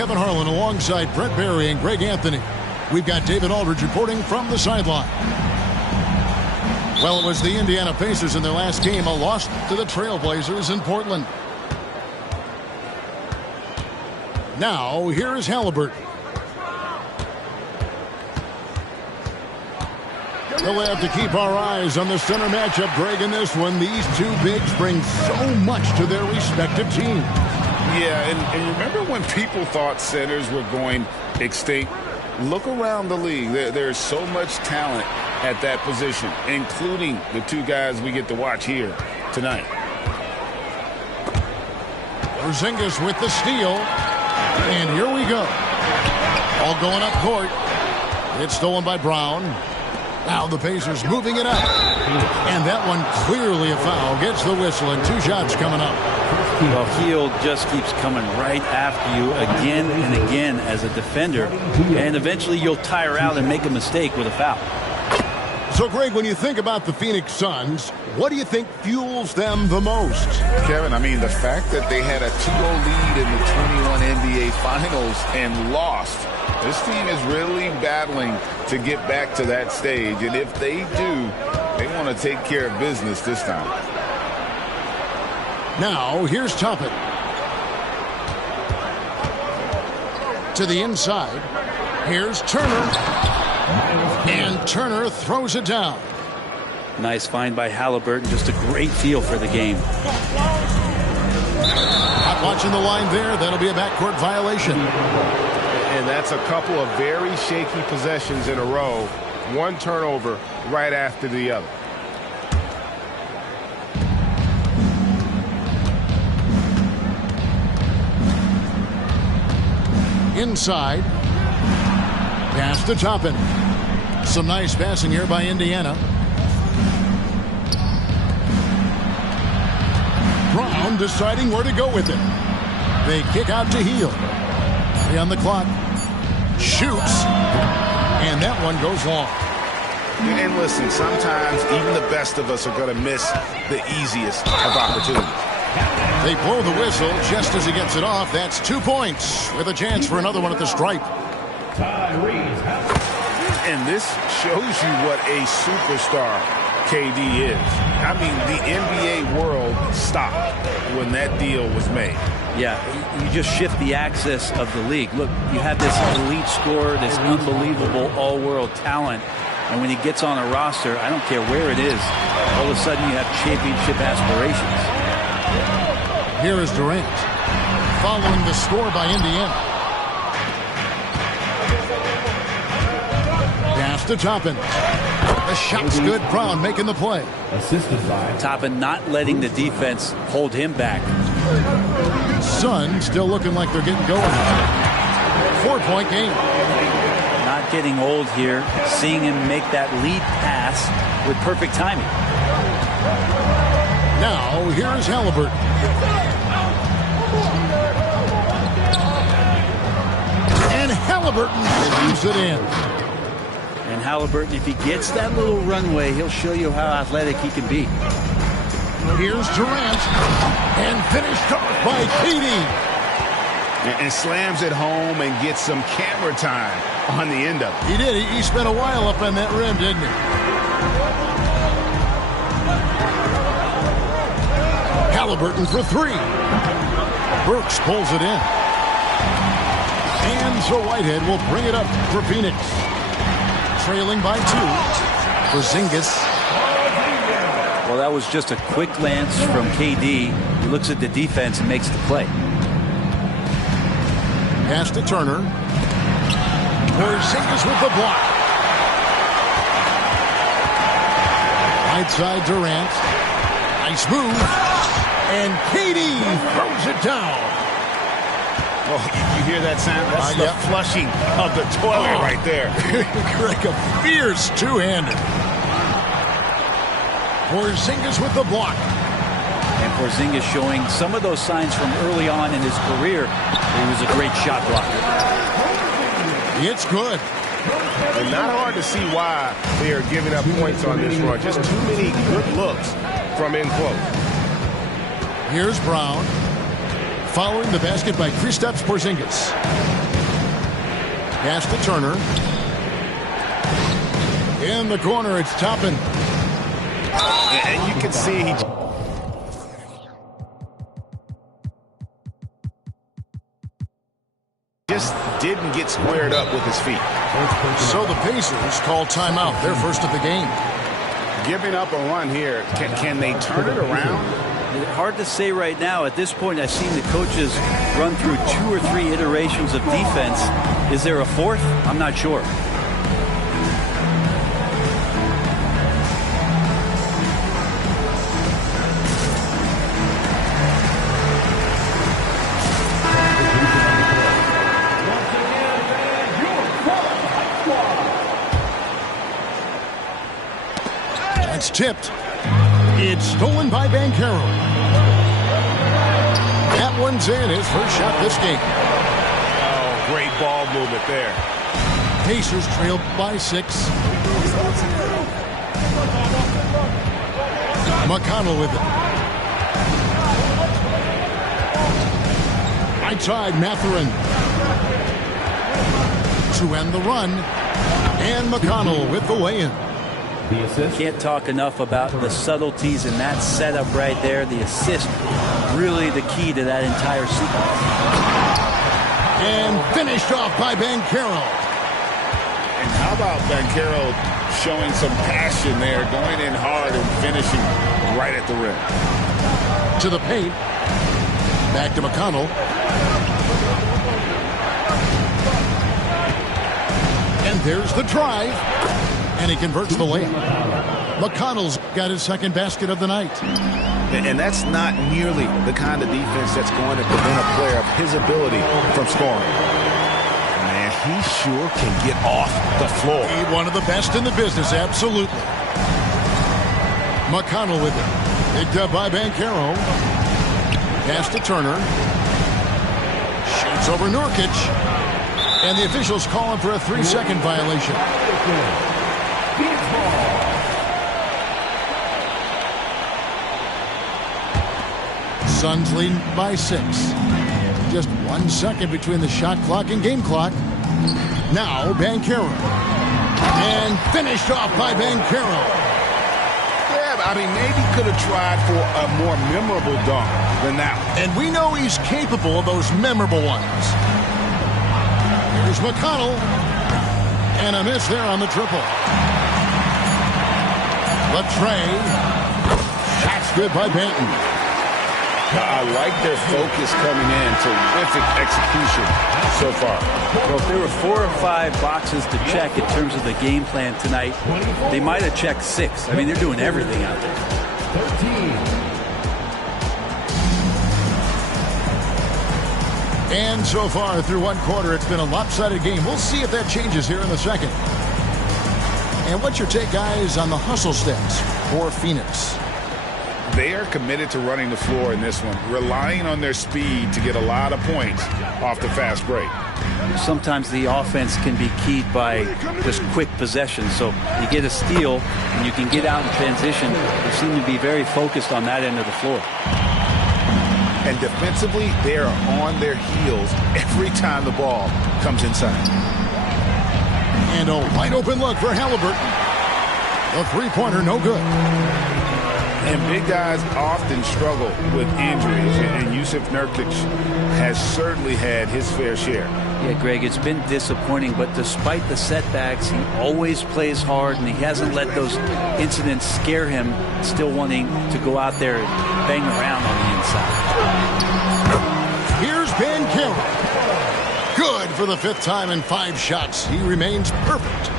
Kevin Harlan alongside Brett Barry and Greg Anthony. We've got David Aldridge reporting from the sideline. Well, it was the Indiana Pacers in their last game, a loss to the Trailblazers in Portland. Now, here's Halliburton. We'll have to keep our eyes on the center matchup, Greg, in this one. These two bigs bring so much to their respective teams. Yeah, and remember when people thought centers were going extinct? Look around the league. There's so much talent at that position, including the two guys we get to watch here tonight. Porzingis with the steal. And here we go. All going up court. It's stolen by Brown. Now the Pacers moving it up. And that one clearly a foul. Gets the whistle and 2 shots coming up. Well, Hield just keeps coming right after you again and again as a defender. And eventually you'll tire out and make a mistake with a foul. So, Greg, when you think about the Phoenix Suns, what do you think fuels them the most? Kevin, I mean, the fact that they had a 2-0 lead in the 21 NBA Finals and lost. This team is really battling to get back to that stage. And if they do, they want to take care of business this time. Now, here's Toppin. To the inside. Here's Turner. And Turner throws it down. Nice find by Halliburton. Just a great feel for the game. Not watching the line there. That'll be a backcourt violation. And that's a couple of very shaky possessions in a row. One turnover right after the other. Inside. Pass to Toppin. Some nice passing here by Indiana. Brown deciding where to go with it. They kick out to Hield. 3 on the clock. Shoots. And that one goes long. And listen, sometimes even the best of us are going to miss the easiest of opportunities. They blow the whistle just as he gets it off. That's 2 points with a chance for another one at the stripe. And this shows you what a superstar KD is. I mean, the NBA world stopped when that deal was made. Yeah, you just shift the axis of the league. Look, you have this elite scorer, this unbelievable all-world talent, and when he gets on a roster, I don't care where it is, all of a sudden you have championship aspirations. Here is Durant, following the score by Indiana. Pass to Toppin. The shot's good. Brown making the play. Toppin not letting the defense hold him back. Suns still looking like they're getting going. 4-point game. Not getting old here. Seeing him make that lead pass with perfect timing. Now, here's Halliburton. And Halliburton leaves it in. And Halliburton, if he gets that little runway, he'll show you how athletic he can be. Here's Durant. And finished off by KD. And slams it home and gets some camera time on the end of it. He did. He spent a while up on that rim, didn't he? Halliburton for 3. Burks pulls it in. And so Whitehead will bring it up for Phoenix. Trailing by 2. Porzingis. Well, that was just a quick glance from KD. He looks at the defense and makes the play. Pass to Turner. Porzingis with the block. Right side Durant. Nice move. And KD throws it down. Oh, you hear that sound? That's the flushing of the toilet right there. Like a fierce two-hander. Porzingis with the block. And Porzingis showing some of those signs from early on in his career. He was a great shot blocker. It's good. And not hard to see why they are giving up points on this run. Just too many good looks from in close. Here's Brown. Following the basket by Kristaps Porzingis. Pass to Turner. In the corner, it's Toppin. And you can see he just didn't get squared up with his feet. So the Pacers call timeout. They're first of the game. Giving up a run here. Can they turn it around? Hard to say right now. At this point, I've seen the coaches run through 2 or 3 iterations of defense. Is there a fourth? I'm not sure. That's tipped. It's stolen by Banchero. That one's in. His first shot this game. Oh, great ball movement there. Pacers trail by 6. McConnell with it. Right side, Mathurin. To end the run. And McConnell with the lay-in. Can't talk enough about the subtleties in that setup right there. The assist, really the key to that entire sequence. And finished off by Banchero. And how about Banchero showing some passion there, going in hard and finishing right at the rim. To the paint. Back to McConnell. And there's the drive. And he converts the layup. McConnell's got his second basket of the night. And that's not nearly the kind of defense that's going to prevent a player of his ability from scoring. Man, he sure can get off the floor. He's one of the best in the business, absolutely. McConnell with it. Picked up by Banchero. Pass to Turner. Shoots over Nurkic. And the officials call him for a 3-second violation. Suns lead by 6. Just 1 second between the shot clock and game clock. Now Banchero. And finished off by Banchero. Yeah, I mean, maybe could have tried for a more memorable dunk than that. And we know he's capable of those memorable ones. Here's McConnell. And a miss there on the triple. Latrey. Shot's good by Banton. I like their focus coming in. Terrific execution so far. Well, if there were 4 or 5 boxes to check in terms of the game plan tonight, they might have checked 6. I mean, they're doing everything out there. 13. And so far through one quarter, it's been a lopsided game. We'll see if that changes here in the second. And what's your take, guys, on the hustle steps for Phoenix? They are committed to running the floor in this one, relying on their speed to get a lot of points off the fast break. Sometimes the offense can be keyed by just quick possession. So you get a steal and you can get out in transition. They seem to be very focused on that end of the floor. And defensively, they are on their heels every time the ball comes inside. And a wide open look for Halliburton. The three-pointer, no good. And big guys often struggle with injuries, and Yusuf Nurkic has certainly had his fair share. Yeah, Greg, it's been disappointing, but despite the setbacks, he always plays hard, and he hasn't let those incidents scare him, still wanting to go out there and bang around on the inside. Here's Banchero. Good for the 5th time in 5 shots. He remains perfect.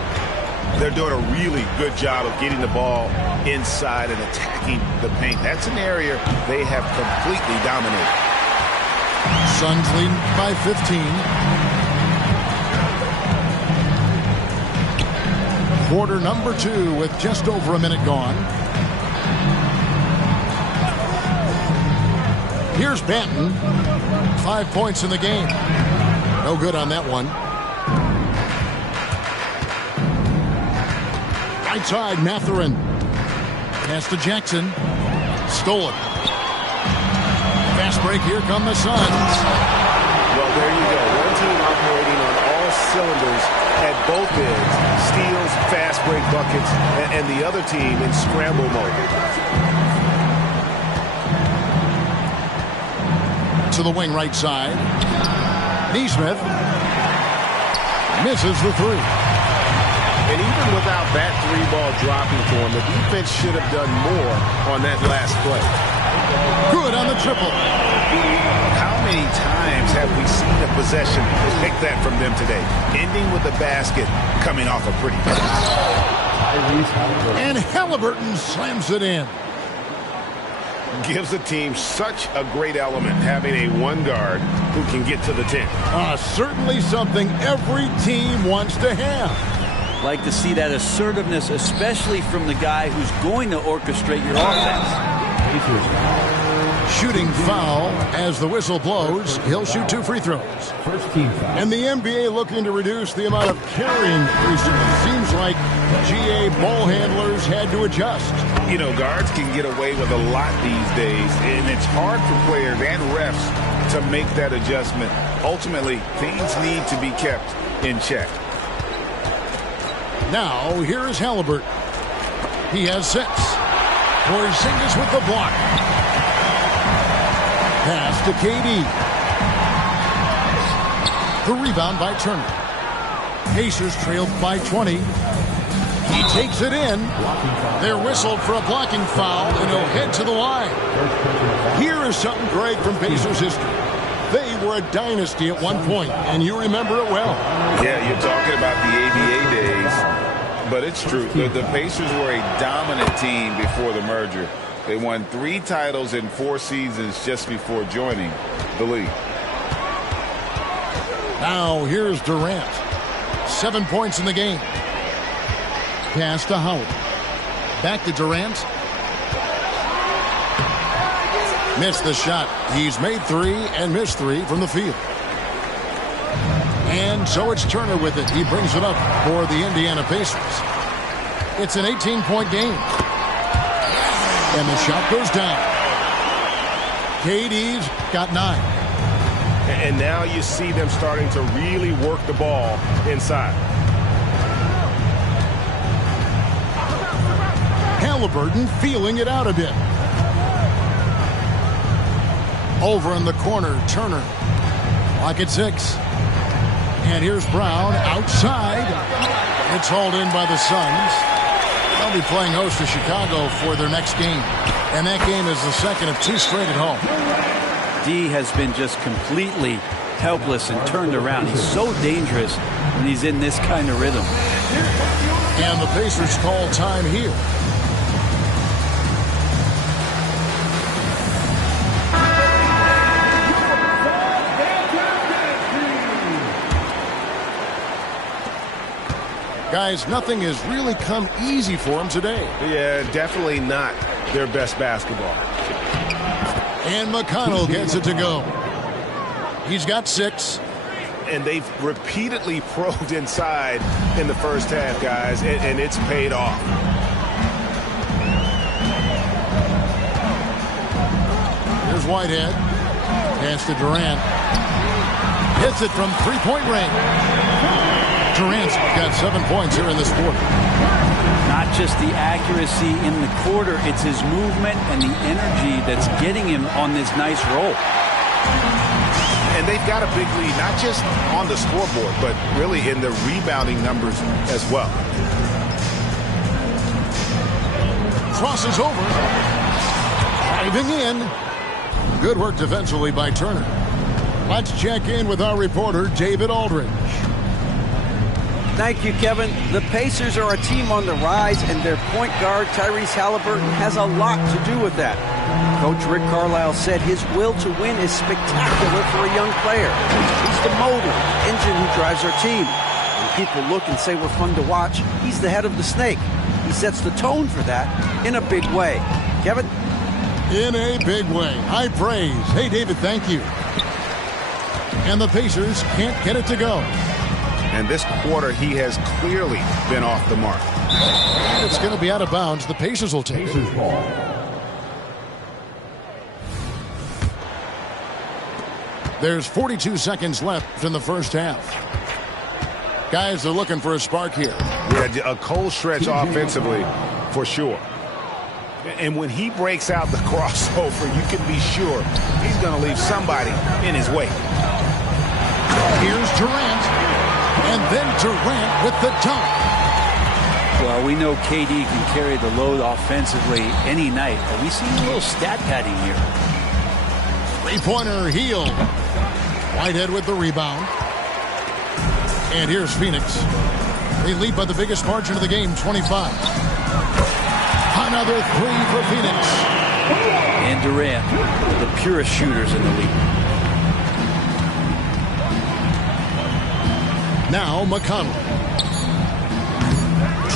They're doing a really good job of getting the ball inside and attacking the paint. That's an area they have completely dominated. Suns lead by 15. Quarter number 2 with just over a minute gone. Here's Banton. 5 points in the game. No good on that one. Right side, Mathurin. Pass to Jackson. Stolen. Fast break. Here come the Suns. Well, there you go. One team operating on all cylinders at both ends. Steals, fast break buckets, and the other team in scramble mode. To the wing right side. Neesmith misses the three. And even without that three ball dropping for him, the defense should have done more on that last play. Good on the triple. How many times have we seen a possession like that from them today? Ending with the basket, coming off a pretty pass. And Halliburton slams it in. Gives the team such a great element having a one guard who can get to the 10. Certainly something every team wants to have. Like to see that assertiveness, especially from the guy who's going to orchestrate your offense. Shooting foul as the whistle blows. He'll shoot 2 free throws. First team foul. And the NBA looking to reduce the amount of carrying recently. Seems like GA ball handlers had to adjust. You know, guards can get away with a lot these days, and it's hard for players and refs to make that adjustment. Ultimately, things need to be kept in check. Now, here is Halliburton. He has 6. Porzingis with the block. Pass to KD. The rebound by Turner. Pacers trailed by 20. He takes it in. They're whistled for a blocking foul, and he'll head to the line. Here is something great from Pacers history. They were a dynasty at one point, and you remember it well. Yeah, you're talking about the ABA days, but it's true. The Pacers were a dominant team before the merger. They won 3 titles in 4 seasons just before joining the league. Now here's Durant. 7 points in the game. Pass to Howard. Back to Durant. Missed the shot. He's made 3 and missed 3 from the field. And so it's Turner with it. He brings it up for the Indiana Pacers. It's an 18-point game. And the shot goes down. KD's got 9. And now you see them starting to really work the ball inside. Halliburton feeling it out a bit. Over in the corner, Turner. Lock at 6. And here's Brown outside. It's hauled in by the Suns. They'll be playing host to Chicago for their next game. And that game is the second of 2 straight at home. D has been just completely helpless and turned around. He's so dangerous when he's in this kind of rhythm. And the Pacers call time here. Guys, nothing has really come easy for them today. Yeah, definitely not their best basketball. And McConnell gets it to go. He's got 6. And they've repeatedly probed inside in the first half, guys, and it's paid off. Here's Whitehead. Pass to Durant. Hits it from 3-point range. Durant's got 7 points here in this quarter. Not just the accuracy in the quarter, it's his movement and the energy that's getting him on this nice roll. And they've got a big lead, not just on the scoreboard, but really in the rebounding numbers as well. Crosses over. Driving in. Good work defensively by Turner. Let's check in with our reporter, David Aldridge. Thank you, Kevin. The Pacers are a team on the rise, and their point guard, Tyrese Halliburton, has a lot to do with that. Coach Rick Carlisle said his will to win is spectacular for a young player. He's the motor, the engine who drives our team. When people look and say we're fun to watch, he's the head of the snake. He sets the tone for that in a big way. Kevin? In a big way. High praise. Hey, David, thank you. And the Pacers can't get it to go. And this quarter, he has clearly been off the mark. And it's going to be out of bounds. The Pacers will take it. There's 42 seconds left in the first half. Guys are looking for a spark here. Yeah, a cold stretch offensively, for sure. And when he breaks out the crossover, you can be sure he's going to leave somebody in his way. Here's Durant. And then Durant with the dunk. Well, we know KD can carry the load offensively any night, but we see a little stat padding here. Three-pointer Hield. Whitehead with the rebound. And here's Phoenix. They lead by the biggest margin of the game, 25. Another three for Phoenix. And Durant, the purest shooters in the league. Now McConnell.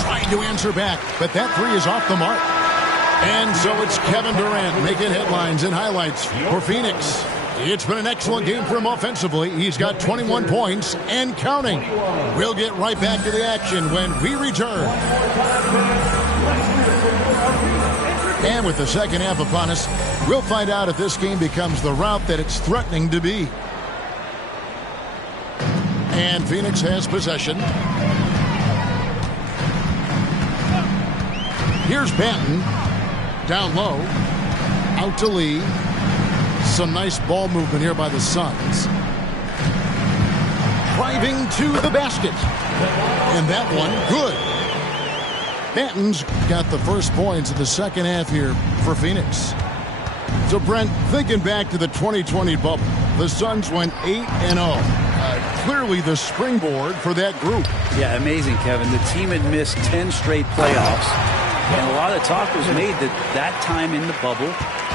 Trying to answer back, but that three is off the mark. And so it's Kevin Durant making headlines and highlights for Phoenix. It's been an excellent game for him offensively. He's got 21 points and counting. We'll get right back to the action when we return. And with the second half upon us, we'll find out if this game becomes the rout that it's threatening to be. And Phoenix has possession. Here's Banton. Down low. Out to Lee. Some nice ball movement here by the Suns. Driving to the basket. And that one, good. Banton's got the first points of the second half here for Phoenix. So, Brent, thinking back to the 2020 bubble, the Suns went 8-0. Clearly the springboard for that group. Yeah, amazing, Kevin. The team had missed 10 straight playoffs, and a lot of talk was made that time in the bubble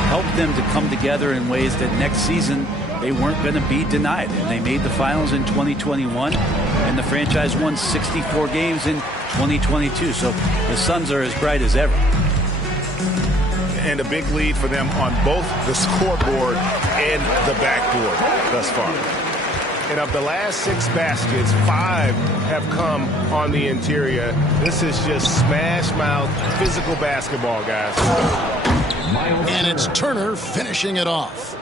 helped them to come together in ways that next season they weren't going to be denied. And they made the finals in 2021, and the franchise won 64 games in 2022. So the Suns are as bright as ever. And a big lead for them on both the scoreboard and the backboard thus far. And of the last 6 baskets, 5 have come on the interior. This is just smash mouth physical basketball, guys. And it's Turner finishing it off.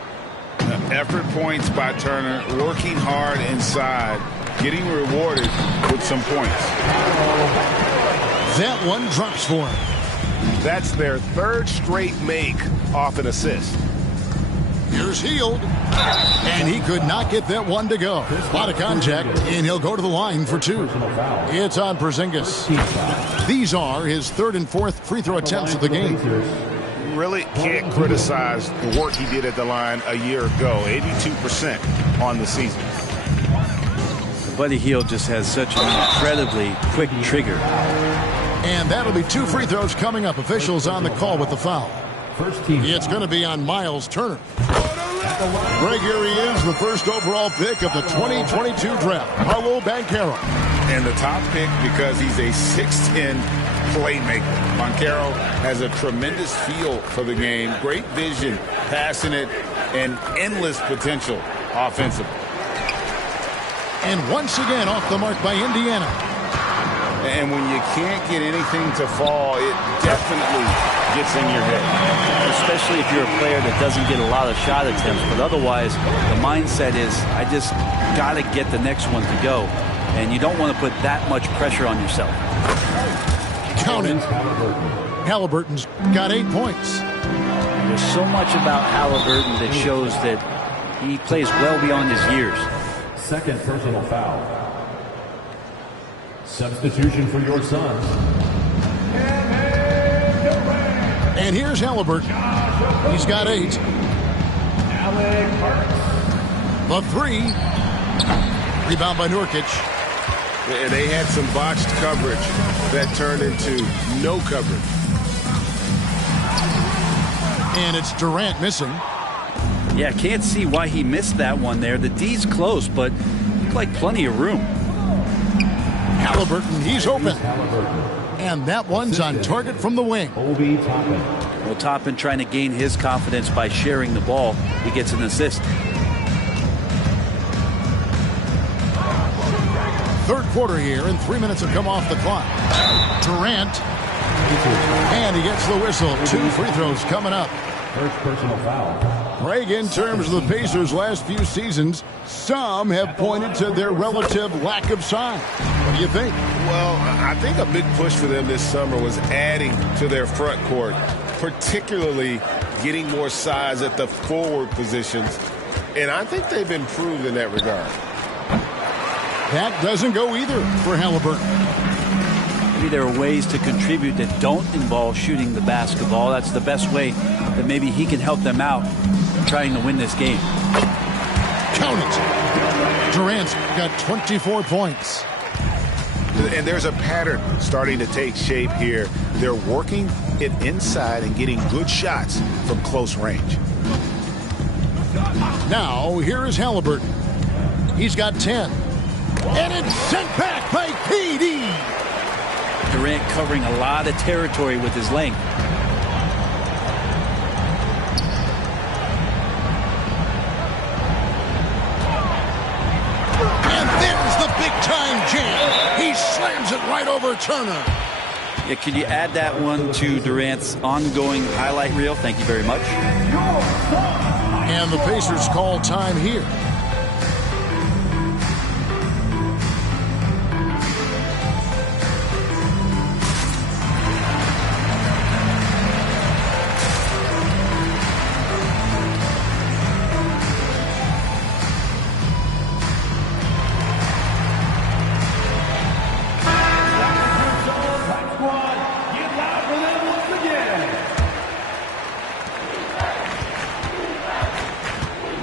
Effort points by Turner, working hard inside, getting rewarded with some points. That one drops for him. That's their 3rd straight make off an assist. Here's Hield. And he could not get that one to go. A lot of contact, and he'll go to the line for 2. It's on Porzingis. These are his 3rd and 4th free throw attempts of the game. Really can't criticize the work he did at the line a year ago. 82% on the season. Buddy Hield just has such an incredibly quick trigger. And that'll be 2 free throws coming up. Officials on the call with the foul. It's going to be on Miles Turner. Greg, here he is, the first overall pick of the 2022 draft, Paolo Banchero. And the top pick because he's a 6'10 playmaker. Banchero has a tremendous feel for the game, great vision, passing it, and endless potential offensively. And once again off the mark by Indiana. And when you can't get anything to fall, it definitely gets in your head. Especially if you're a player that doesn't get a lot of shot attempts. But otherwise, the mindset is, I just got to get the next one to go. And you don't want to put that much pressure on yourself. Count it. Halliburton's got 8 points. There's so much about Halliburton that shows that he plays well beyond his years. Second personal foul. Substitution for your Suns. And here's Halliburton. He's got 8. The 3. Rebound by Nurkic. And they had some botched coverage that turned into no coverage. And it's Durant missing. Yeah, can't see why he missed that one there. The D's close, but looked like plenty of room. Halliburton, he's open. And that one's on target from the wing. Well, Toppin trying to gain his confidence by sharing the ball. He gets an assist. Third quarter here, and 3 minutes have come off the clock. Durant. And he gets the whistle. 2 free throws coming up. First personal foul. Greg, in terms of the Pacers' last few seasons, some have pointed to their relative lack of size. What do you think? Well, I think a big push for them this summer was adding to their front court, particularly getting more size at the forward positions. And I think they've improved in that regard. That doesn't go either for Halliburton. Maybe there are ways to contribute that don't involve shooting the basketball. That's the best way that maybe he can help them out trying to win this game. Count it. Durant's got 24 points. And there's a pattern starting to take shape here. They're working it inside and getting good shots from close range. Now, here is Halliburton. He's got 10. And it's sent back by KD. Durant covering a lot of territory with his length. And there's the big-time jam. He slams it right over Turner. Yeah, could you add that one to Durant's ongoing highlight reel? Thank you very much. And the Pacers call time here.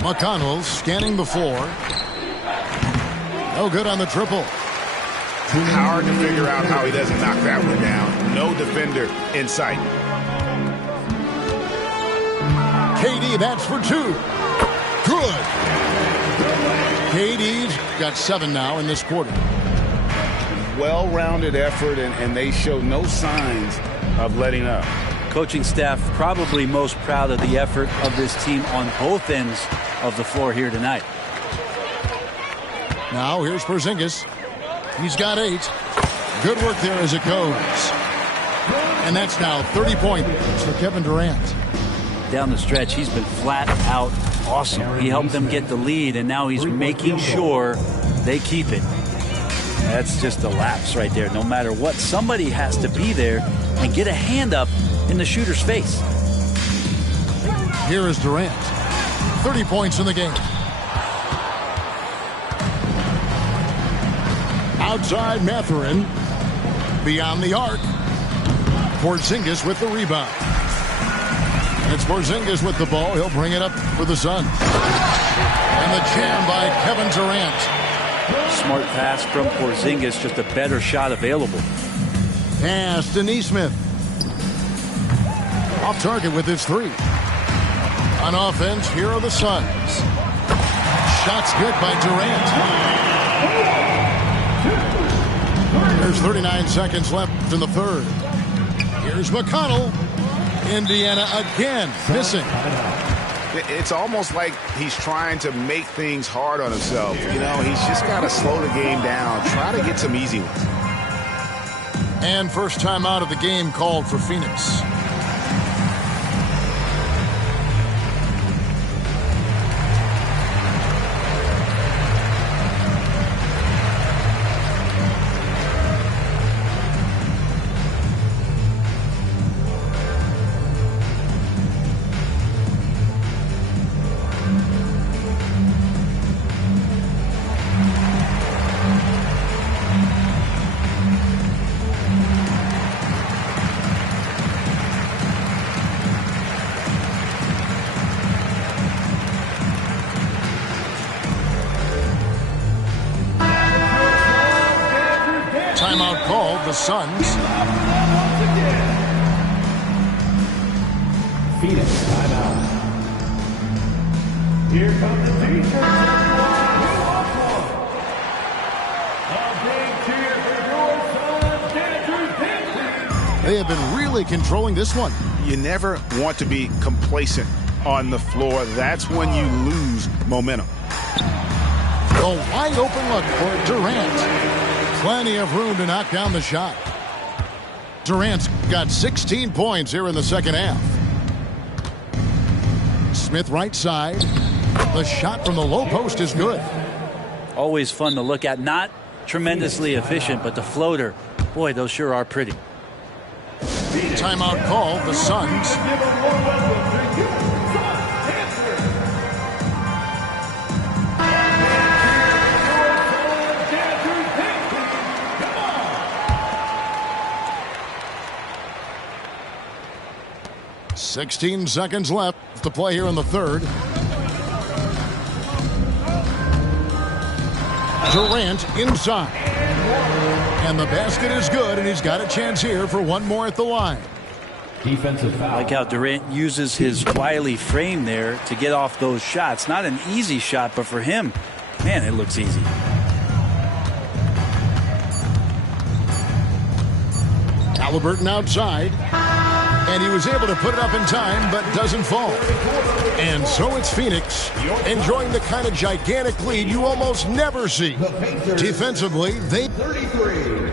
McConnell scanning the floor. No good on the triple. Hard to figure out how he doesn't knock that one down. No defender in sight. KD, that's for 2. Good. KD's got 7 now in this quarter. Well-rounded effort, and they show no signs of letting up. Coaching staff probably most proud of the effort of this team on both ends of the floor here tonight. Now here's Porzingis. He's got 8. Good work there as it goes. And that's now 30 points for Kevin Durant. Down the stretch, he's been flat out awesome. He helped them get the lead, and now he's making sure they keep it. That's just a lapse right there. No matter what, somebody has to be there and get a hand up in the shooter's face. Here is Durant. 30 points in the game. Outside Mathurin. Beyond the arc. Porzingis with the rebound. And it's Porzingis with the ball. He'll bring it up for the Suns. And the jam by Kevin Durant. Smart pass from Porzingis. Just a better shot available. Pass to Nesmith. Off target with his 3. On offense, here are the Suns. Shots good by Durant. There's 39 seconds left in the third. Here's McConnell. Indiana again missing. It's almost like he's trying to make things hard on himself. You know, he's just got to slow the game down. Try to get some easy ones. And first time out of the game called for Phoenix. Suns. Phoenix, timeout. Here comes the defense. They have been really controlling this one. You never want to be complacent on the floor. That's when you lose momentum. A wide open look for Durant. Plenty of room to knock down the shot. Durant's got 16 points here in the second half. Smith right side. The shot from the low post is good. Always fun to look at. Not tremendously efficient, but the floater, boy, those sure are pretty. Timeout call, the Suns. "16 seconds left to play here in the third." Durant inside. And the basket is good, and he's got a chance here for one more at the line. Defensive foul. I like how Durant uses his wily frame there to get off those shots. Not an easy shot, but for him, man, it looks easy. Halliburton outside. And he was able to put it up in time, but doesn't fall. And so it's Phoenix enjoying the kind of gigantic lead you almost never see. Defensively, they... 33.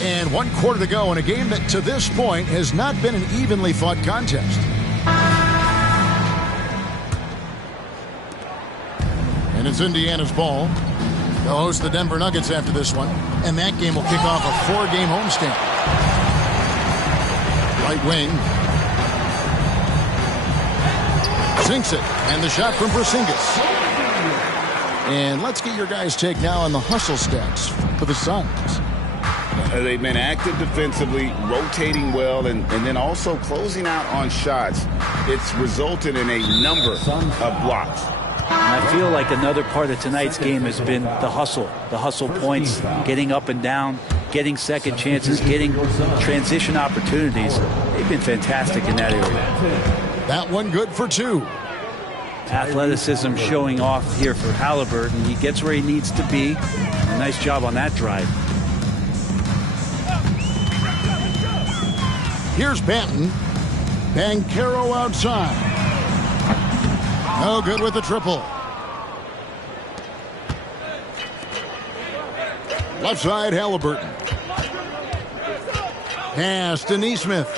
And 1 quarter to go in a game that to this point has not been an evenly fought contest. And it's Indiana's ball. They'll host the Denver Nuggets after this one, and that game will kick off a 4-game homestand. Right wing. Sinks it, and the shot from Porzingis. And let's get your guys' take now on the hustle stats for the Suns. They've been active defensively, rotating well, and then also closing out on shots. It's resulted in a number of blocks. And I feel like another part of tonight's game has been the hustle points, getting up and down, getting second chances, getting transition opportunities. They've been fantastic in that area. That one good for 2. Athleticism showing off here for Halliburton. He gets where he needs to be. A nice job on that drive. Here's Banton. Banchero outside. No good with the triple. Left side, Halliburton. Pass to Nesmith.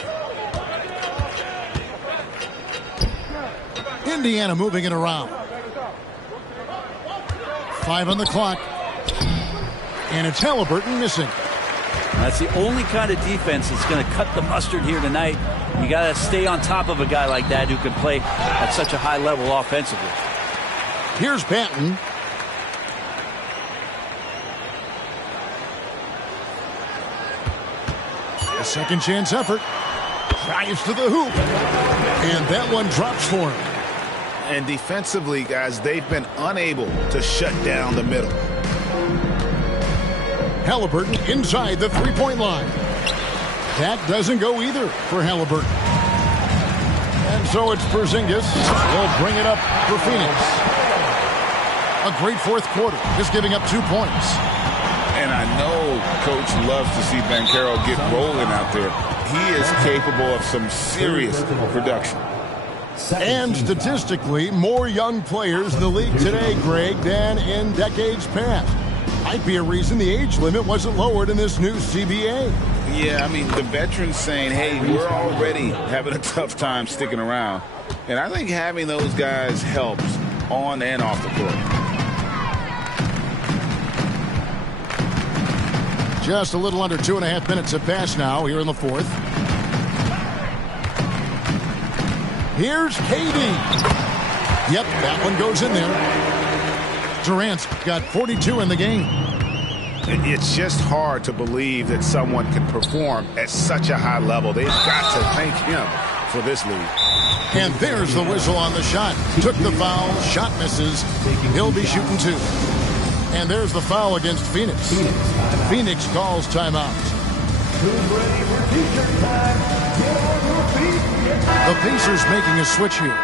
Indiana moving it around. 5 on the clock. And it's Halliburton missing. That's the only kind of defense that's going to cut the mustard here tonight. You got to stay on top of a guy like that who can play at such a high level offensively. Here's Banton. A second chance effort. Drives to the hoop. And that one drops for him. And defensively, guys, they've been unable to shut down the middle. Halliburton inside the three-point line. That doesn't go either for Halliburton. And so it's Porzingis. He'll bring it up for Phoenix. A great fourth quarter, just giving up 2 points. And I know Coach loves to see Banchero get rolling out there. He is capable of some serious production. And statistically, more young players in the league today, Greg, than in decades past. Might be a reason the age limit wasn't lowered in this new CBA. Yeah, I mean, the veterans saying, hey, we're already having a tough time sticking around. And I think having those guys helps on and off the court. Just a little under 2.5 minutes have passed now here in the fourth. Here's KD. Yep, that one goes in there. Durant's got 42 in the game. It's just hard to believe that someone can perform at such a high level. They've got to thank him for this lead. And there's the whistle on the shot. Took the foul, shot misses. He'll be shooting 2. And there's the foul against Phoenix. Phoenix calls timeout. The Pacers making a switch here.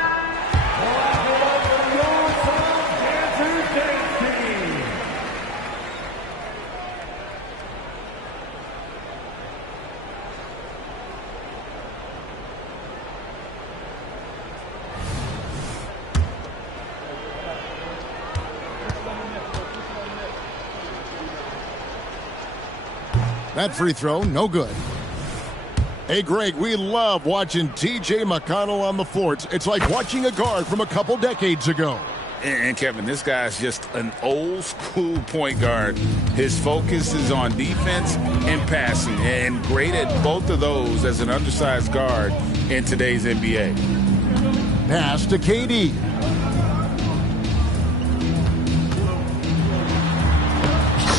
That free throw, no good. Hey, Greg, we love watching T.J. McConnell on the floor. It's like watching a guard from a couple decades ago. And Kevin, this guy's just an old school point guard. His focus is on defense and passing, and great at both of those as an undersized guard in today's NBA. Pass to KD.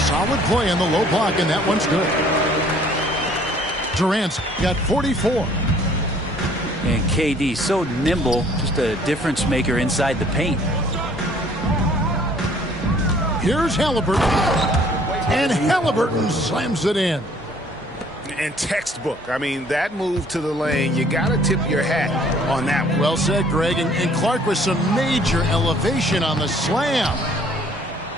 Solid play in the low block, and that one's good. Durant's got 44. And KD so nimble, just a difference maker inside the paint. Here's Halliburton. And Halliburton slams it in. And textbook. I mean, that move to the lane, you got to tip your hat on that one. Well said, Greg. And Clark with some major elevation on the slam.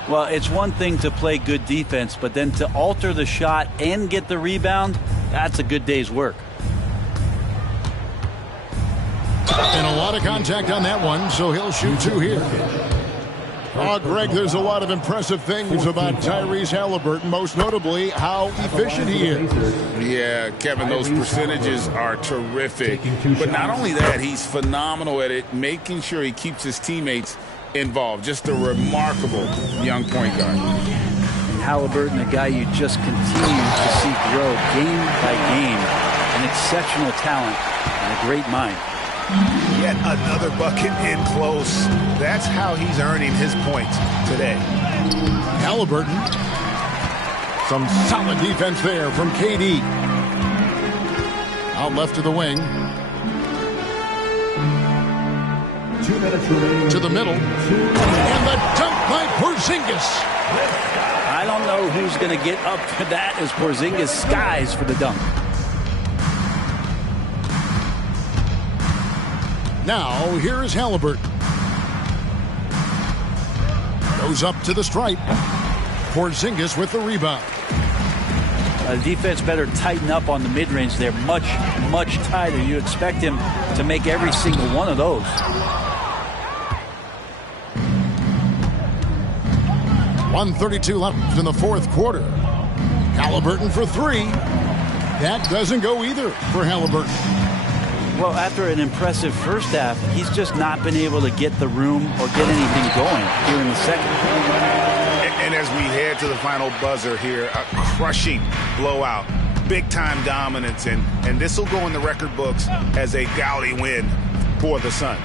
Well, it's one thing to play good defense, but then to alter the shot and get the rebound, that's a good day's work. And a lot of contact on that one, so he'll shoot two here. Oh, Greg, there's a lot of impressive things about Tyrese Halliburton, most notably how efficient he is. Yeah, Kevin, those percentages are terrific. But not only that, he's phenomenal at it, making sure he keeps his teammates involved. Just a remarkable young point guard. And Halliburton, a guy you just continue to see grow game by game. An exceptional talent and a great mind. Yet another bucket in close. That's how he's earning his points today. Halliburton. Some solid defense there from KD. Out left to the wing. 2 minutes remaining. To the middle. And the dunk by Porzingis. I don't know who's going to get up for that as Porzingis skies for the dunk. Now, here is Halliburton. Goes up to the stripe. Porzingis with the rebound. The defense better tighten up on the mid-range. They're much, much tighter. You expect him to make every single one of those. .132 left in the fourth quarter. Halliburton for three. That doesn't go either for Halliburton. Well, after an impressive first half, he's just not been able to get the room or get anything going here in the second. And as we head to the final buzzer here, a crushing blowout, big-time dominance, and this will go in the record books as a gaudy win for the Suns.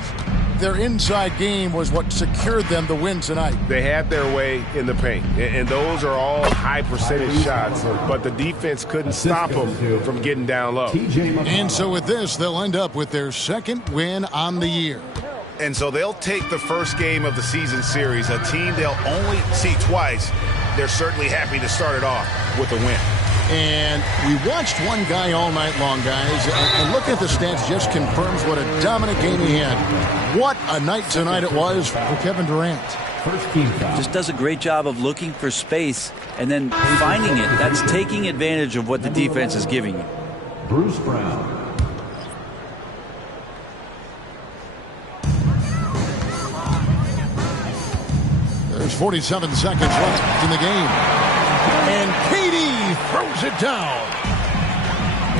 Their inside game was what secured them the win tonight. They had their way in the paint, and those are all high-percentage shots, but the defense couldn't stop them from getting down low. And so with this, they'll end up with their second win on the year. And so they'll take the first game of the season series, a team they'll only see twice. They're certainly happy to start it off with a win. And we watched one guy all night long, guys, and looking at the stats just confirms what a dominant game he had. What a night tonight it was for Kevin Durant. First team foul. Just does a great job of looking for space and then finding it. That's taking advantage of what the defense is giving you. Bruce Brown. There's 47 seconds left in the game. And KD throws it down.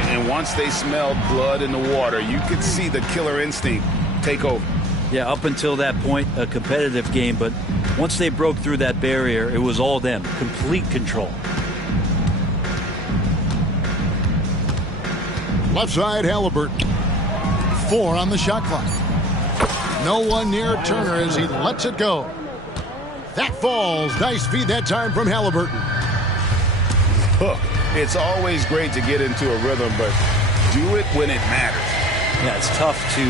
And once they smelled blood in the water, you could see the killer instinct take over. Yeah, up until that point, a competitive game, but once they broke through that barrier, it was all them. Complete control. Left side, Halliburton. 4 on the shot clock. No one near Turner as he lets it go. That falls. Nice feed that time from Halliburton. Look, it's always great to get into a rhythm, but do it when it matters. Yeah, it's tough to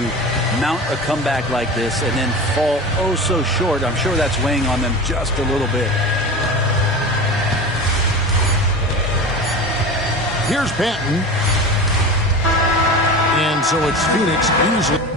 mount a comeback like this and then fall oh so short. I'm sure that's weighing on them just a little bit. Here's Patton. And so it's Phoenix easily.